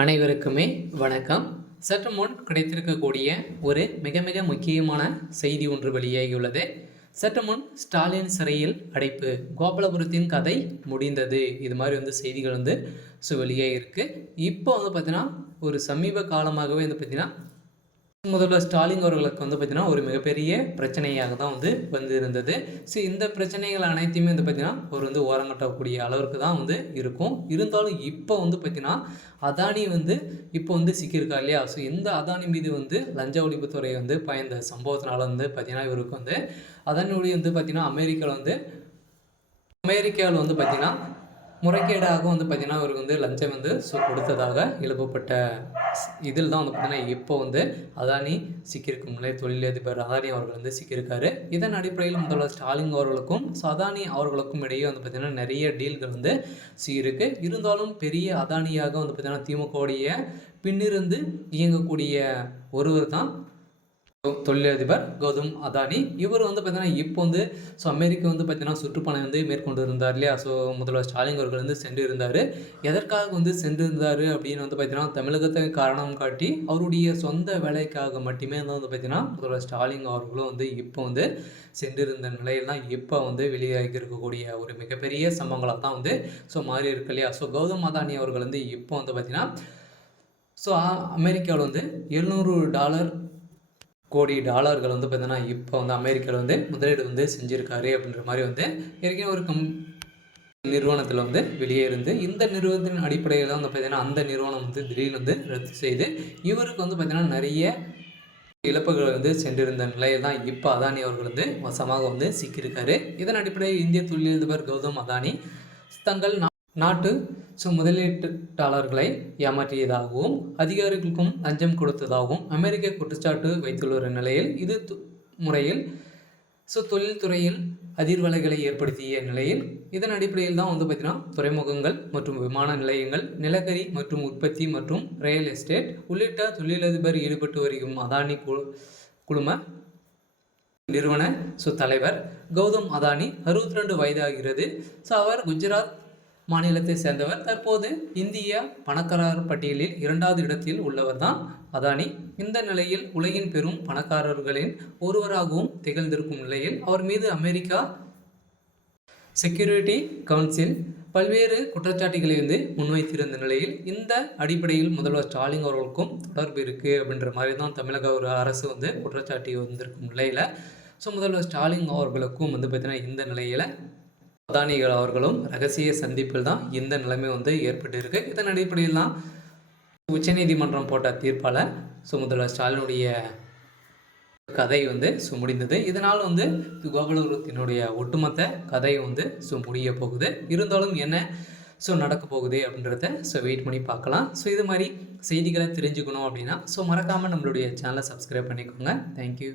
அனைவருக்குமே வணக்கம். சற்று முன் கிடைத்திருக்கக்கூடிய ஒரு மிக மிக முக்கியமான செய்தி ஒன்று வெளியாகியுள்ளது. சற்று முன் ஸ்டாலின் சிறையில் அடைப்பு, கோபாலபுரத்தின் கதை முடிந்தது. இது மாதிரி செய்திகள் வெளியாகிருக்கு. இப்போ பார்த்தீங்கன்னா ஒரு சமீப காலமாகவே பார்த்தீங்கன்னா முதல்வர் ஸ்டாலின் அவர்களுக்கு பார்த்தீங்கன்னா ஒரு மிகப்பெரிய பிரச்சனையாக தான் இருந்தது. ஸோ இந்த பிரச்சனைகள் அனைத்தையுமே பார்த்தீங்கன்னா ஒரு ஓரங்கட்டக்கூடிய அளவிற்கு தான் இருக்கும். இருந்தாலும் இப்போ பார்த்தீங்கன்னா அதானி இப்போ சிக்கியிருக்கா இல்லையா? ஸோ இந்த அதானி மீது லஞ்ச ஒழிப்புத்துறை பயந்த சம்பவத்தினால பார்த்தீங்கன்னா இவருக்கு அதானியுடைய பார்த்தீங்கன்னா அமெரிக்காவில் பார்த்தீங்கன்னா முறைகேடாக பார்த்தீங்கன்னா அவருக்கு லஞ்சம் கொடுத்ததாக எழுப்பப்பட்ட இதில் தான் பார்த்தீங்கன்னா இப்போ அதானி சிக்கியிருக்கும் நிலை தொழிலதிபர் அதானி அவர்கள் சிக்கியிருக்காரு. இதன் அடிப்படையில் முதல்வர் ஸ்டாலின் அவர்களுக்கும் அதானி அவர்களுக்கும் இடையே பார்த்தீங்கன்னா நிறைய டீல்கள் இருக்கு. இருந்தாலும் பெரிய அதானியாக பார்த்தீங்கன்னா திமுகவுடைய பின்னிருந்து இயங்கக்கூடிய ஒருவர் தான் தொழிலதிபர் கௌதம் அதானி. இவர் பார்த்தீங்கன்னா இப்போ அமெரிக்கா பார்த்தீங்கன்னா சுற்றுப்பயணம் மேற்கொண்டு இருந்தார் இல்லையா? ஸோ முதல்வர் ஸ்டாலின் அவர்கள் சென்று இருந்தார். எதற்காக சென்றிருந்தார் அப்படின்னு பார்த்தீங்கன்னா தமிழகத்தை காரணம் காட்டி அவருடைய சொந்த வேலைக்காக மட்டுமே பார்த்தீங்கன்னா முதல்வர் ஸ்டாலின் அவர்களும் இப்போ சென்றிருந்த நிலையில் தான் இப்போ வெளியாகி இருக்கக்கூடிய ஒரு மிகப்பெரிய சம்பவங்களாக தான் மாறி இருக்கு இல்லையா? ஸோ கௌதம் அதானி அவர்கள் இப்போ பார்த்தீங்கன்னா அமெரிக்காவில் $700 கோடி பார்த்தீங்கன்னா இப்போ அமெரிக்காவில் முதலீடு செஞ்சுருக்காரு அப்படின்ற மாதிரி ஏற்கனவே ஒரு நிறுவனத்தில் வெளியே இருந்து இந்த நிறுவனத்தின் அடிப்படையில் தான் பார்த்தீங்கன்னா அந்த நிறுவனம் திடீர்னு ரத்து செய்து இவருக்கு பார்த்தீங்கன்னா நிறைய இழப்புகள் சென்றிருந்த நிலையில் தான் இப்போ அதானி அவர்கள் வசமாக சிக்கியிருக்காரு. இதன் அடிப்படையில் இந்திய தொழிலதிபர் கௌதம் அதானி தங்கள் நாட்டு முதலீட்டாளர்களை ஏமாற்றியதாகவும் அதிகாரிகளுக்கும் லஞ்சம் கொடுத்ததாகவும் அமெரிக்க குற்றச்சாட்டு வைத்துள்ள நிலையில் இது முறையில் தொழில்துறையில் அதிர்வலைகளை ஏற்படுத்திய நிலையில் இதன் அடிப்படையில் தான் பார்த்தீங்கன்னா துறைமுகங்கள் மற்றும் விமான நிலையங்கள், நிலக்கரி மற்றும் உற்பத்தி மற்றும் ரியல் எஸ்டேட் உள்ளிட்ட தொழிலதிபர் ஈடுபட்டு வருகும் அதானி குழும நிறுவன தலைவர் கௌதம் அதானி 62 வயதாகிறது. அவர் குஜராத் மாநிலத்தை சேர்ந்தவர். தற்போது இந்திய பணக்காரர் பட்டியலில் 2வது இடத்தில் உள்ளவர் தான் அதானி. இந்த நிலையில் உலகின் பெரும் பணக்காரர்களின் ஒருவராகவும் திகழ்ந்திருக்கும் நிலையில் அவர் மீது அமெரிக்கா செக்யூரிட்டி கவுன்சில் பல்வேறு குற்றச்சாட்டுகளை முன்வைத்திருந்த நிலையில் இந்த அடிப்படையில் முதல்வர் ஸ்டாலின் அவர்களுக்கும் தொடர்பு இருக்குது அப்படின்ற மாதிரி தான் தமிழக ஒரு அரசு குற்றச்சாட்டி வந்திருக்கும் நிலையில் முதல்வர் ஸ்டாலின் அவர்களுக்கும் பார்த்தீங்கன்னா இந்த நிலையில் அதானிகள் அவர்களும் ரகசிய சந்திப்பில் தான் இந்த நிலைமை ஏற்பட்டு இருக்கு. இதன் அடிப்படையில் தான் உச்சநீதிமன்றம் போட்ட தீர்ப்பால் முதல்வர் ஸ்டாலினுடைய கதை முடிந்தது. இதனால் கோபாலபுரத்தினுடைய ஒட்டுமொத்த கதை முடிய போகுது. இருந்தாலும் என்ன நடக்க போகுது அப்படின்றத வெயிட் பண்ணி பார்க்கலாம். இது மாதிரி செய்திகளை தெரிஞ்சுக்கணும் அப்படின்னா மறக்காமல் நம்மளுடைய சேனலை சப்ஸ்கிரைப் பண்ணிக்கோங்க. தேங்க்யூ.